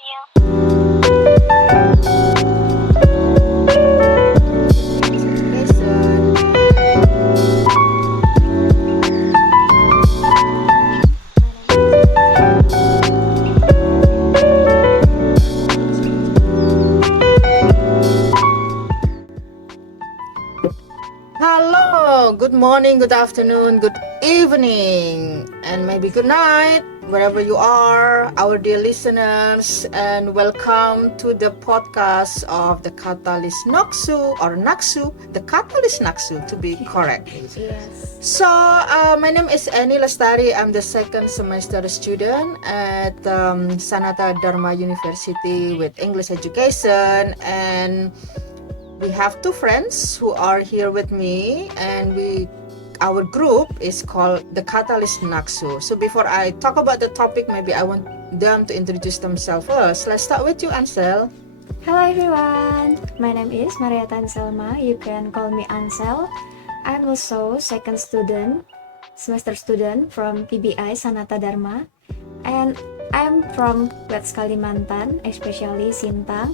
Hello, good morning, good afternoon, good evening, and maybe good night, wherever you are, our dear listeners, and welcome to the podcast of the Catalyst Naksu, or Naksu, the Catalyst Naksu to be correct. Yes. So, my name is Annie Lestari. I'm the second semester student at Sanata Dharma University with English education, and we have two friends who are here with me, and our group is called the Catalyst Naksu. So before I talk about the topic, maybe I want them to introduce themselves first. Let's start with you, Ansel. Hello everyone. My name is Mariatan Selma. You can call me Ansel. I'm also second semester student from PBI Sanata Dharma, and I'm from West Kalimantan, especially Sintang.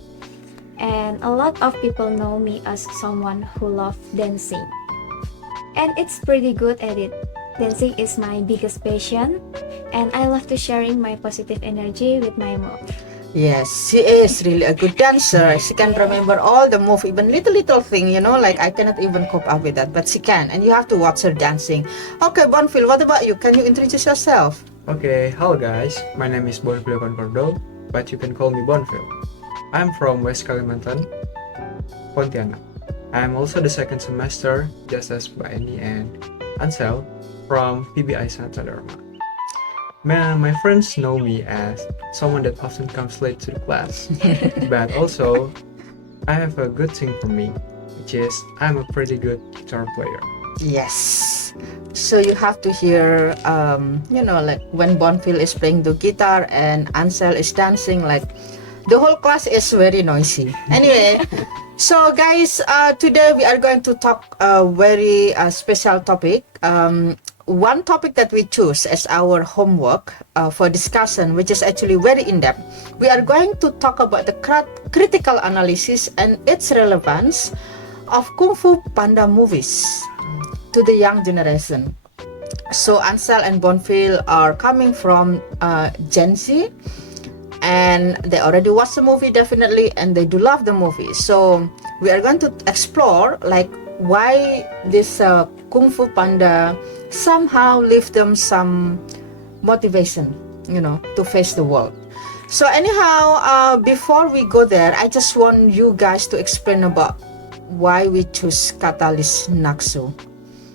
And a lot of people know me as someone who loves dancing. And it's pretty good at it. Dancing is my biggest passion, and I love to sharing my positive energy with my mom. Yes, she is really a good dancer. She can remember all the move, even little thing, like I cannot even cope up with that, but she can, and you have to watch her dancing. Okay, Bonfil, what about you? Can you introduce yourself? Okay, hello guys. My name is Bonfil Concordo, but you can call me Bonfil. I'm from West Kalimantan, Pontianak. I'm also the second semester, just as Baeni and Ansel, from PBI Sanata Dharma. My friends know me as someone that often comes late to the class, but also I have a good thing for me, which is I'm a pretty good guitar player. Yes. So you have to hear, like when Bonfil is playing the guitar and Ansel is dancing, like the whole class is very noisy. Anyway, so guys, today we are going to talk a very special topic. One topic that we choose as our homework for discussion, which is actually very in-depth. We are going to talk about the critical analysis and its relevance of Kung Fu Panda movies to the young generation. So Ansel and Bonfil are coming from Gen Z, and they already watched the movie definitely, and they do love the movie. So we are going to explore like why this Kung Fu Panda somehow leave them some motivation, to face the world. So anyhow, before we go there, I just want you guys to explain about why we choose Catalyst Naksu.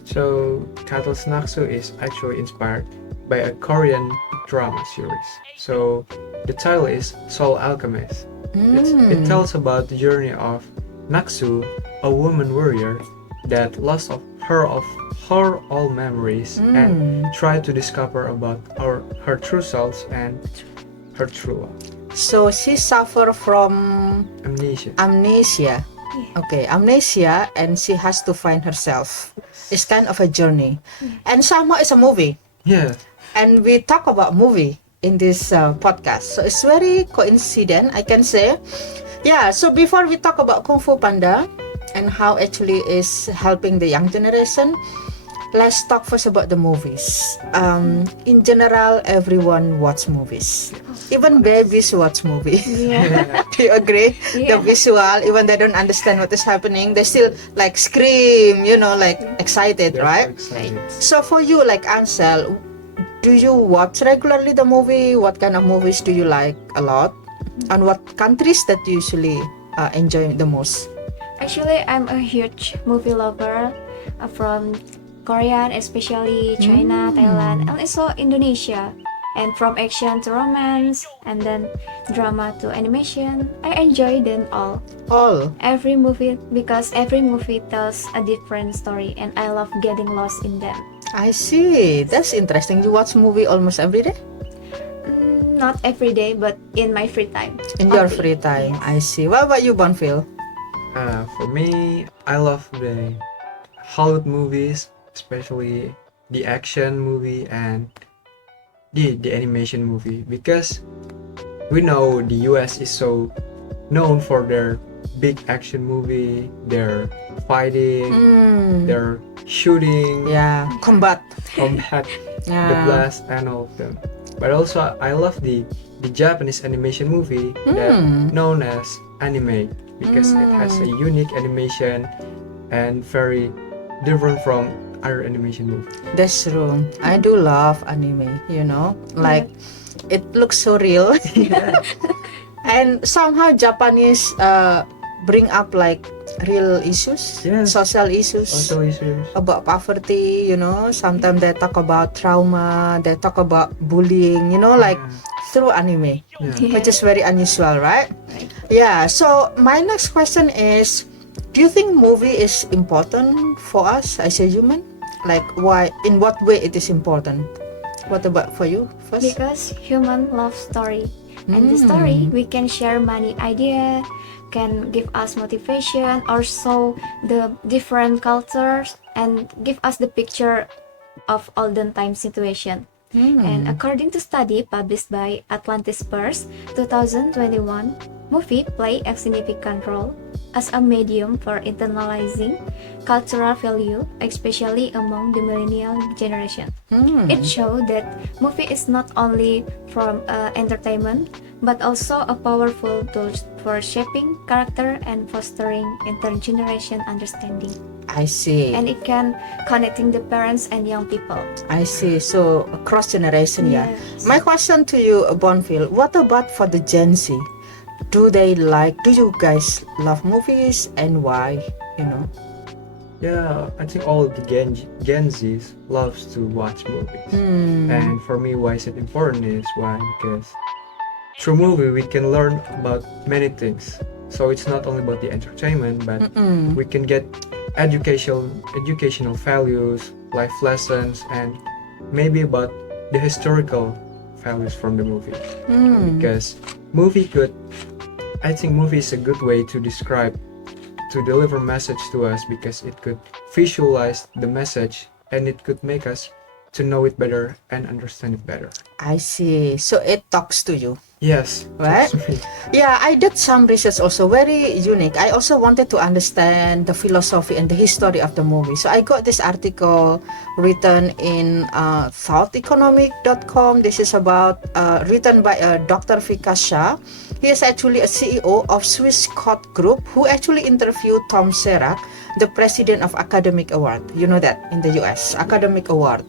So, Catalyst Naksu is actually inspired by a Korean drama series. So, the title is Soul Alchemist. It tells about the journey of Naksu, a woman warrior that lost her all memories and tried to discover about her true self and her true love. So she suffer from Amnesia. Okay, amnesia, and she has to find herself. It's kind of a journey. And Sama is a movie. Yeah. And we talk about movie in this podcast. So it's very coincident, I can say. Yeah, so before we talk about Kung Fu Panda and how actually is helping the young generation, let's talk first about the movies. In general, everyone watch movies. Even babies watch movies. Yeah. Do you agree? Yeah. The visual, even they don't understand what is happening, they still like scream, like excited, They're right? excited. So for you, like Ansel, do you watch regularly the movie? What kind of movies do you like a lot? And what countries that you usually enjoy the most? Actually, I'm a huge movie lover from Korean, especially China, Thailand, and also Indonesia. And from action to romance, and then drama to animation, I enjoy them all. All. Every movie, because every movie tells a different story, and I love getting lost in them. I see. That's interesting. You watch movie almost every day? Not every day, but in my free time. In your Only. free time. Yes. I see. What about you, Bonfil? For me, I love the Hollywood movies, especially the action movie and the animation movie, because we know the US is so known for their big action movie, their fighting, their shooting, Yeah, combat. combat, the Yeah. blast, and all of them. But also, I love the Japanese animation movie that known as anime because it has a unique animation and very different from other animation movies. That's true. I do love anime, you know, like it looks so real. And somehow Japanese bring up like real issues, Yes. social issues. Also issues. About poverty, you know, sometimes they talk about trauma, they talk about bullying, you know, like through anime, Yeah. which is very unusual, right? Yeah, so my next question is, do you think movie is important for us as a human? Like why, in what way it is important? What about for you first? Because human love story, and the story we can share many idea, can give us motivation, or show the different cultures and give us the picture of olden time situation. And according to study published by Atlantis Press 2021, movie play a significant role as a medium for internalizing cultural value, especially among the millennial generation. It shows that movie is not only from entertainment, but also a powerful tool for shaping character and fostering intergeneration understanding. I see. And it can connecting the parents and young people. I see. So across generation, yeah. Yes. My question to you, Bonfil, what about for the Gen Z? Do you guys love movies and why? You know? Yeah, I think all of the Gen Zs loves to watch movies. And for me, why is it important is why? Because through movie we can learn about many things. So it's not only about the entertainment, but we can get educational values, life lessons, and maybe about the historical values from the movie. Because I think movie is a good way to deliver message to us because it could visualize the message and it could make us to know it better and understand it better. I see. So it talks to you. Yes. Right? talks to me. Yeah, I did some research also, very unique. I also wanted to understand the philosophy and the history of the movie. So I got this article written in thoughtheconomic.com. This is about written by Dr. Vikas Shah. He is actually a CEO of Swiss Scott Group who actually interviewed Tom Serach, the president of Academic Award. You know that in the US, Academic Award,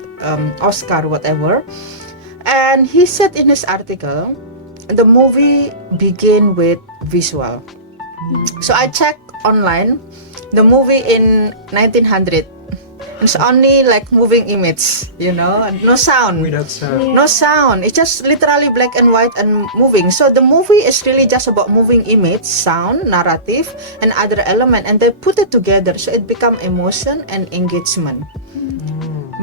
Oscar, whatever. And he said in his article, the movie begin with visual. So I checked online, the movie in 1900. It's only like moving image, you know, no sound. Without sound. No sound. It's just literally black and white and moving. So the movie is really just about moving image, sound, narrative, and other element, and they put it together so it become emotion and engagement.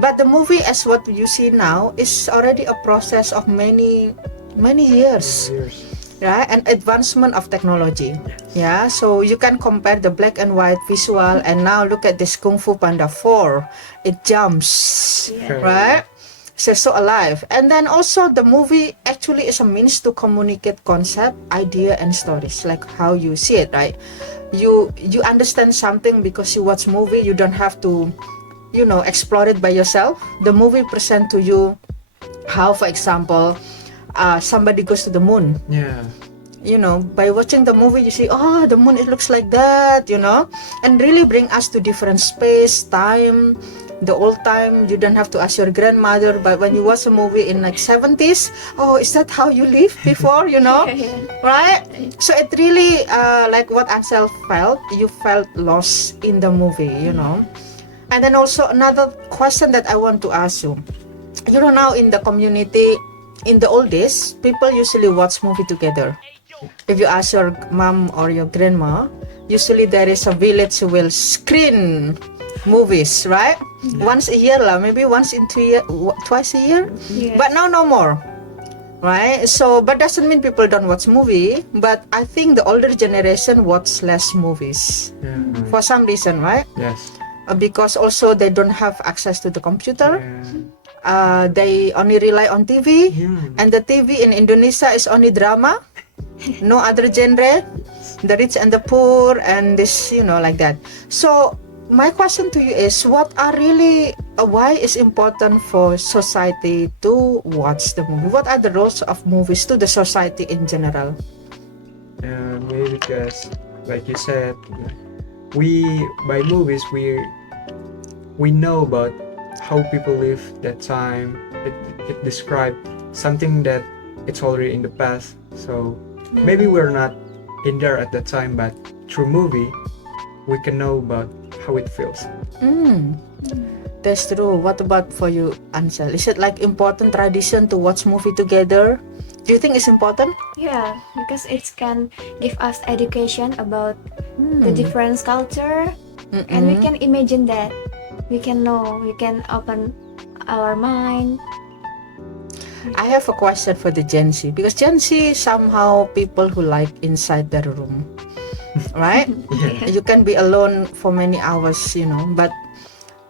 But the movie, as what you see now, is already a process of many years. Yeah, and advancement of technology. Yeah, so you can compare the black and white visual and now look at this Kung Fu Panda 4. It jumps, right? So alive. And then also the movie actually is a means to communicate concept, idea, and stories, like how you see it, right? You understand something because you watch movie. You don't have to, you know, explore it by yourself. The movie present to you how, for example, somebody goes to the moon. Yeah. You know, by watching the movie, you see, oh, the moon, it looks like that, you know, and really bring us to different space, time, the old time. You don't have to ask your grandmother, but when you watch a movie in like 70s, oh, is that how you lived before, you know, right? So it really, like what Ansel felt, you felt lost in the movie, you know. And then also another question that I want to ask you, you know, now in the community, in the old days, people usually watch movie together. If you ask your mom or your grandma, usually there is a village who will screen movies, right? Once a year lah, maybe once in 2 years, twice a year. Yes. But now no more, right? So, but doesn't mean people don't watch movie. But I think the older generation watch less movies for some reason, right? Yes. Because also they don't have access to the computer. They only rely on TV, and the TV in Indonesia is only drama. No other genre, the rich and the poor, and this, like that. So my question to you is, what are really why is important for society to watch the movie? What are the roles of movies to the society in general? Maybe because, like you said, we by movies we know about how people live that time. It described something that it's already in the past. So maybe we're not in there at that time, but through movie we can know about how it feels. That's true. What about for you, Ansel? Is it like important tradition to watch movie together? Do you think it's important? Yeah, because it can give us education about the different culture, and we can imagine that. We can know, we can open our mind. I have a question for the Gen Z, because Gen Z somehow people who like inside their room, right? You can be alone for many hours, but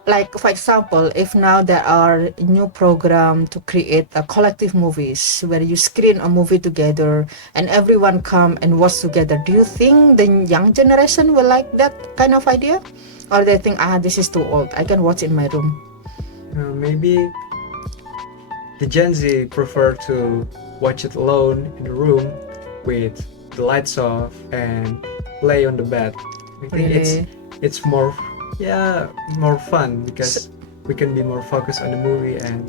like, for example, if now there are new program to create a collective movies where you screen a movie together and everyone come and watch together, do you think the young generation will like that kind of idea, or they think, this is too old, I can watch in my room? Maybe the Gen Z prefer to watch it alone in the room with the lights off and lay on the bed. I think Really? it's more more fun because we can be more focused on the movie. And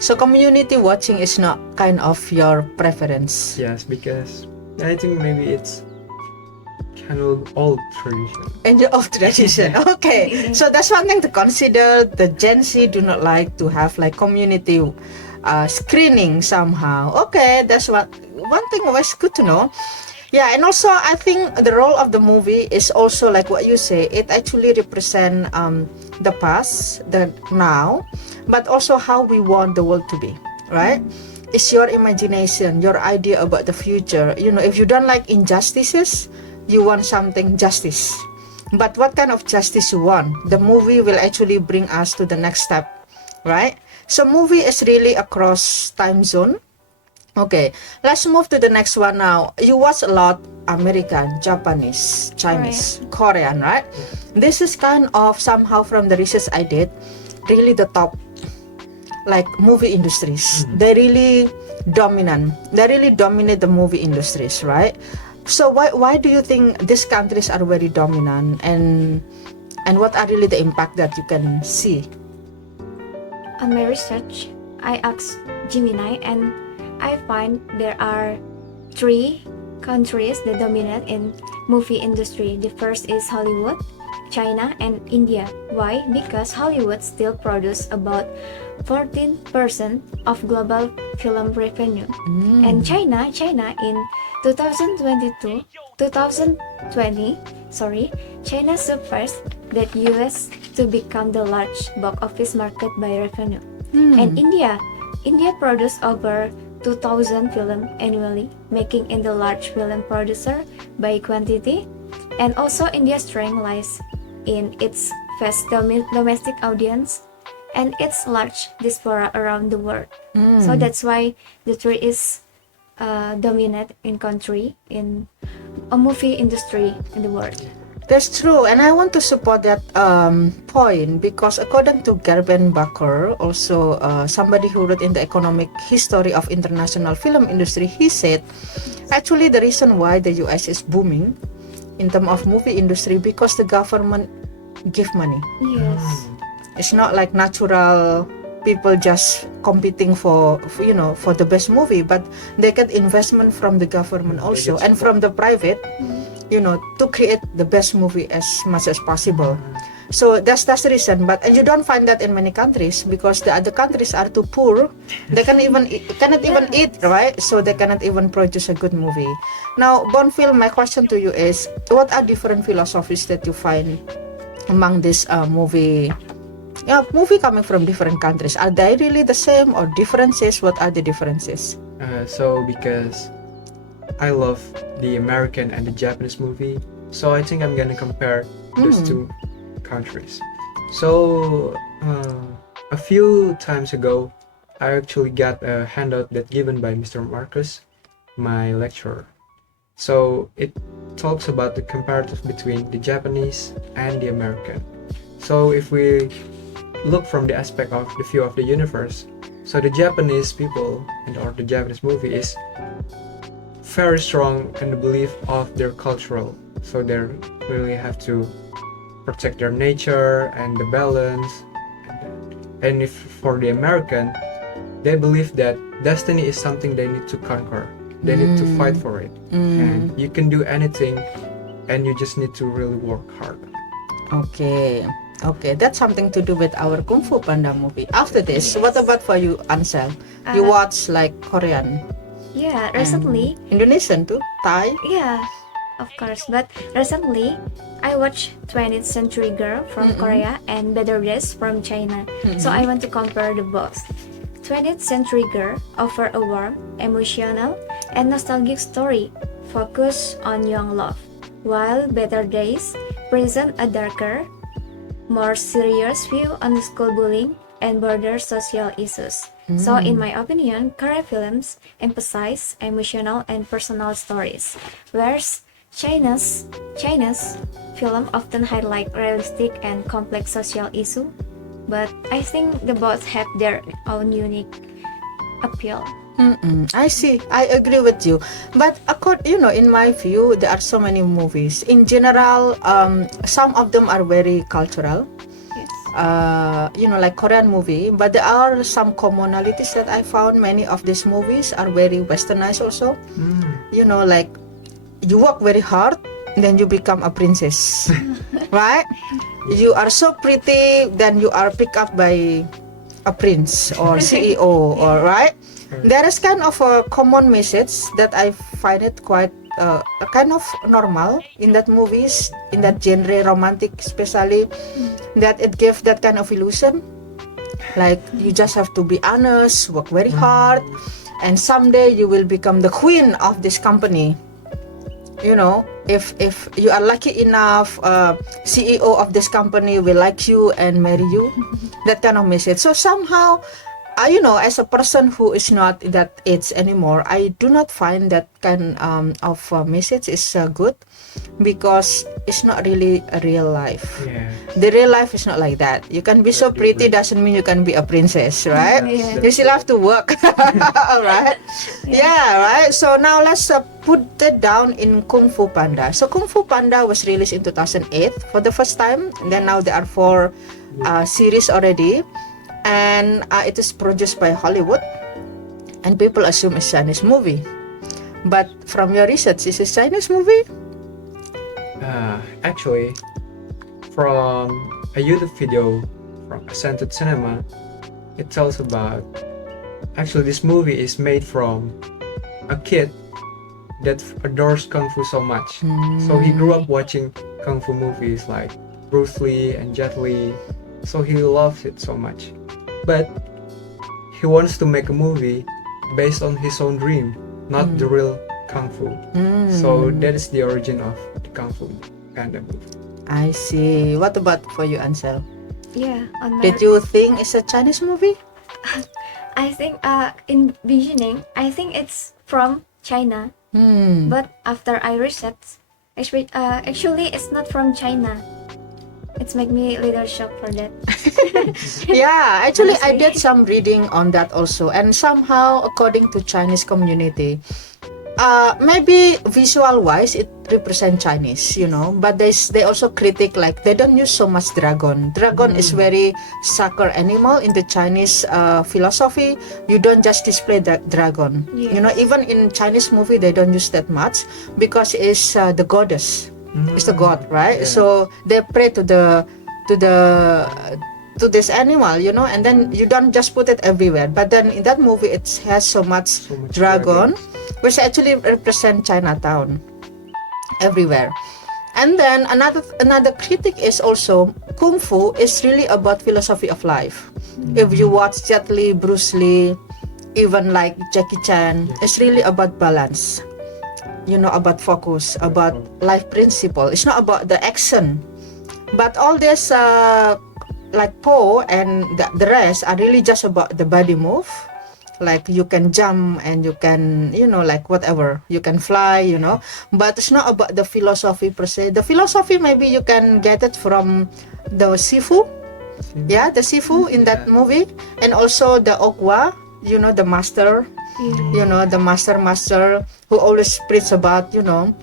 So community watching is not kind of your preference? yes, because I think maybe it's kind of old tradition. And your old tradition. Okay, so that's one thing to consider. The Gen Z do not like to have like community screening somehow. Okay, that's one thing was good to know. Yeah, and also I think the role of the movie is also like what you say. It actually represent the past, the now, but also how we want the world to be, right? It's your imagination, your idea about the future. If you don't like injustices, you want something justice. But what kind of justice you want? The movie will actually bring us to the next step, right? So movie is really across time zone. Okay, let's move to the next one now. You watch a lot American, Japanese, Chinese, Korean, right? This is kind of somehow from the research I did, really the top like movie industries. They really dominant. They really dominate the movie industries, right? So why do you think these countries are very dominant, and what are really the impact that you can see? On my research, I asked Gemini, and I find there are 3 countries that dominate in movie industry. The first is Hollywood, China, and India. Why? Because Hollywood still produce about 14% of global film revenue. And China in 2020, China surpassed that US to become the large box office market by revenue. And India produced over 2,000 film annually, making it the large film producer by quantity. And also India's strength lies in its vast domestic audience and its large diaspora around the world. So that's why the 3 is dominant in country in a movie industry in the world. That's true, and I want to support that point, because according to Gerben Bakker, also somebody who wrote in the economic history of international film industry, he said actually the reason why the US is booming in terms of movie industry because the government give money. Yes. It's not like natural people just competing for the best movie, but they get investment from the government also and from the private, to create the best movie as much as possible. So that's the reason. And you don't find that in many countries because the other countries are too poor. They cannot even eat, right? So they cannot even produce a good movie. Now, Bonfil, my question to you is, what are different philosophies that you find among this movie coming from different countries? Are they really the same or differences? What are the differences? So because I love the American and the Japanese movie, so I think I'm gonna compare those 2 countries. So a few times ago, I actually got a handout that given by Mr. Marcus, my lecturer. So it talks about the comparative between the Japanese and the American. So if we look from the aspect of the view of the universe, so the Japanese people or the Japanese movie is very strong in the belief of their cultural. So they really have to protect their nature and the balance. And if for the American, they believe that destiny is something they need to conquer. They need to fight for it. And you can do anything and you just need to really work hard. Okay. Okay, that's something to do with our Kung Fu Panda movie. After this, what about for you, Ansel? You watch like Korean, Yeah, recently, Indonesian too, Thai. yeah, of course. But recently, I watched 20th Century Girl from Korea and Better Days from China. So I want to compare the both. 20th Century Girl offer a warm, emotional, and nostalgic story focused on young love, while Better Days present a darker, more serious view on school bullying and broader social issues. So in my opinion, Korean films emphasize emotional and personal stories, whereas China's film often highlight realistic and complex social issue. But I think the both have their own unique appeal. I see. I agree with you. But in my view, there are so many movies. In general, some of them are very cultural. Yes. Like Korean movie, but there are some commonalities that I found. Many of these movies are very westernized also. Like you work very hard, then you become a princess, right? You are so pretty, then you are picked up by a prince or CEO, or right? There is kind of a common message that I find it quite kind of normal in that movies, in that genre, romantic especially, that it gives that kind of illusion. Like you just have to be honest, work very hard, and someday you will become the queen of this company. If you are lucky enough, CEO of this company will like you and marry you. That kind of message. So somehow, as a person who is not that age anymore, I do not find that kind of message is good, because it's not really a real life. Yeah. The real life is not like that. You can be so pretty doesn't mean you can be a princess, right? Yeah. You still have to work. Right? Yeah, right? So now let's put that down in Kung Fu Panda. So Kung Fu Panda was released in 2008 for the first time. And then now there are 4 series already. And it is produced by Hollywood. And people assume it's Chinese movie. But from your research, is it Chinese movie? Actually, from a YouTube video from Ascended Cinema, it tells about, actually this movie is made from a kid that adores Kung Fu so much. So he grew up watching Kung Fu movies like Bruce Lee and Jet Li, so he loves it so much. But he wants to make a movie based on his own dream, not the real Kung Fu. So that is the origin of the Kung Fu Panda movie. I see. What about for you, Ansel? Yeah, on my Did you think it's a Chinese movie? I think in beginning I think it's from China, but after I researched, actually it's not from China. It's make me a little shocked for that. Yeah, actually I Honestly. did some reading on that also, and somehow according to Chinese community, maybe visual wise it represent Chinese, but they also critic, like they don't use so much dragon. Dragon is very sacred animal in the Chinese philosophy. You don't just display the dragon. Yes. Even in Chinese movie they don't use that much, because it's the goddess. It's the god, right? Yeah. So they pray to this animal, and then you don't just put it everywhere. But then in that movie it has so much dragon, which actually represent Chinatown everywhere. And then another critic is also Kung Fu is really about philosophy of life. If you watch Jet Li, Bruce Lee, even like Jackie Chan, it's really about balance. About focus, about life principle. It's not about the action. But all this like Po and the rest are really just about the body move like you can jump and you can, like whatever, you can fly, but it's not about the philosophy per se. The philosophy maybe you can get it from the Sifu, the Sifu in that movie, and also the Okwa, the master, the master who always preach about,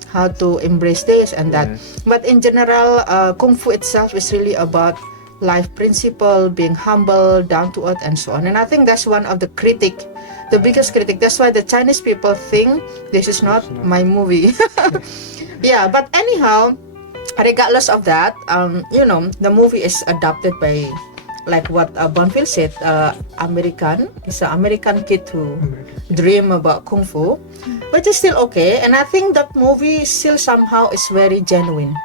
how to embrace this and that. But in general, Kung Fu itself is really about life principle, being humble, down to earth, and so on. And I think that's one of the biggest critic. That's why the Chinese people think this is not my movie. Yeah, but anyhow, regardless of that, the movie is adapted by, like what Bonfil said, American. It's an American kid who dream about Kung Fu, but it's still okay. And I think that movie still somehow is very genuine.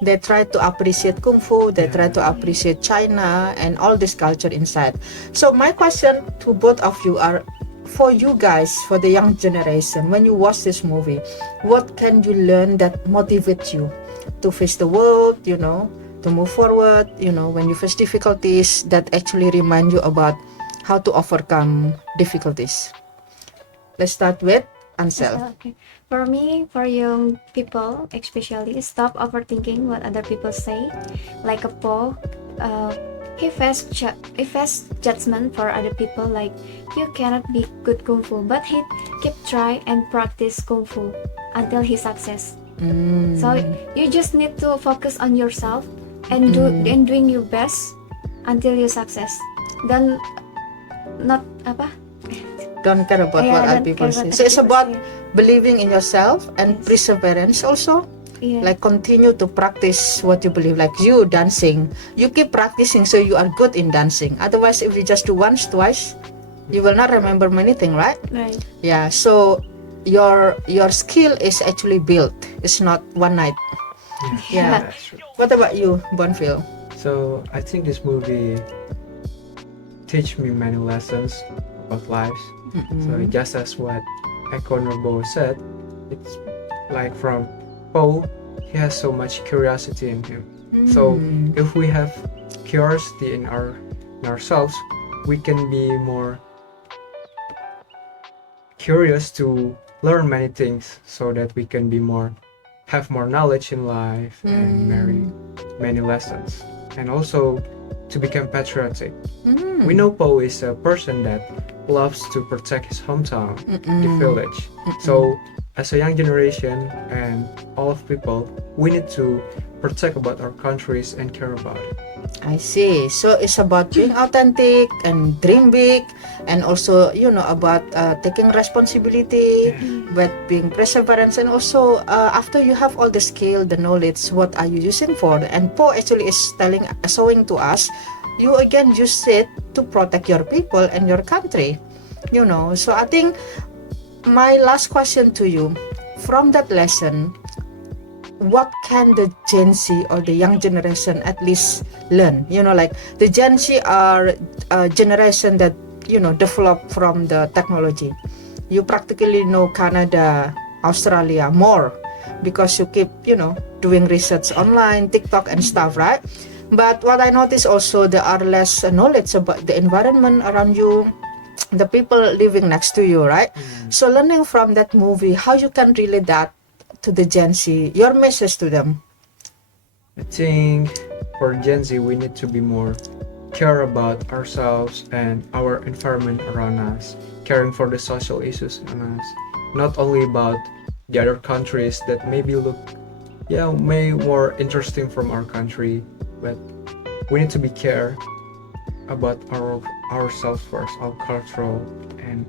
They try to appreciate Kung Fu, they try to appreciate China and all this culture inside. So my question to both of you are, for you guys, for the young generation, when you watch this movie, what can you learn that motivates you to face the world, to move forward, when you face difficulties, that actually remind you about how to overcome difficulties? Let's start with Ansel. Okay. For me, for young people especially, stop overthinking what other people say. Like a Po, he faced judgment for other people, like you cannot be good Kung Fu, but he keep try and practice Kung Fu until he success. So you just need to focus on yourself and doing your best until you success. Then Don't care about what other people say. So it's about believing in yourself and perseverance also. Like continue to practice what you believe. Like you dancing, you keep practicing so you are good in dancing. Otherwise, if you just do once, twice, you will not remember many things, right? Right. Yeah. So your skill is actually built. It's not one night. Yeah. That's true. What about you, Bonfil? So I think this movie teach me many lessons about life. So just as what Econobo said, it's like from Poe, he has so much curiosity in him. So if we have curiosity in ourselves, we can be more curious to learn many things, so that we can have more knowledge in life and many lessons, and also to become patriotic. We know Poe is a person that loves to protect his hometown, the village. So as a young generation and all of people, we need to protect about our countries and care about it. I see. So it's about being authentic and dream big, and also about taking responsibility, but being perseverance, and also after you have all the skill, the knowledge, what are you using for? And Poe actually is showing to us, you again use it to protect your people and your country. So I think my last question to you, from that lesson, what can the Gen Z or the young generation at least learn? Like the Gen Z are a generation that develop from the technology. You practically know Canada, Australia more because you keep doing research online, TikTok and stuff, right? But what I notice also, there are less knowledge about the environment around you, the people living next to you, right? So learning from that movie, how you can relate that to the Gen Z, your message to them? I think for Gen Z, we need to be more care about ourselves and our environment around us, caring for the social issues around us, not only about the other countries that maybe may more interesting from our country, but we need to be care about ourselves first, our cultural and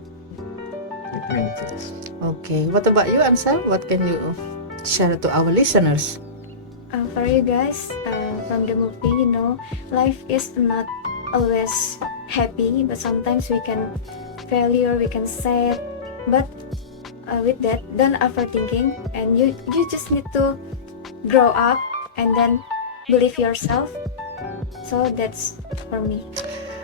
many things. Okay, what about you, Ansel? What can you share to our listeners? For you guys, from the movie, life is not always happy, but sometimes we can failure, we can sad, but with that, don't overthinking, and you just need to grow up and then believe yourself. So that's for me.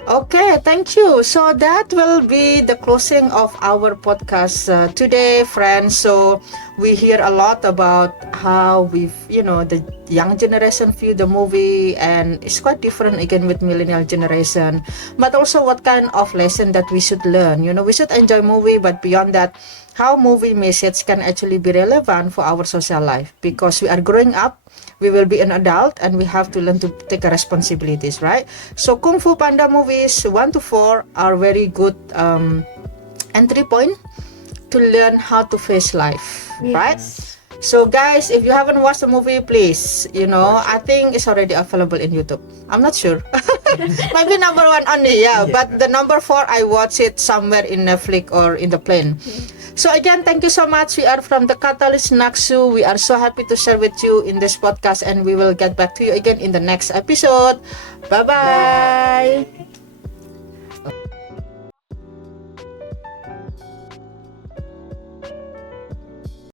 Okay, thank you. So that will be the closing of our podcast today, friends. So we hear a lot about how the young generation view the movie, and it's quite different again with millennial generation. But also what kind of lesson that we should learn. We should enjoy movie, but beyond that, how movie message can actually be relevant for our social life, because we are growing up, we will be an adult, and we have to learn to take responsibilities, right? So Kung Fu Panda movies 1 to 4 are very good entry point to learn how to face life, right? Yes. So guys, if you haven't watched the movie, please, I think it's already available in YouTube. I'm not sure. Maybe number 1 only, yeah. But the number 4, I watched it somewhere in Netflix or in the plane. So again, thank you so much. We are from the Catalyst Naksu. We are so happy to share with you in this podcast, and we will get back to you again in the next episode. Bye-bye.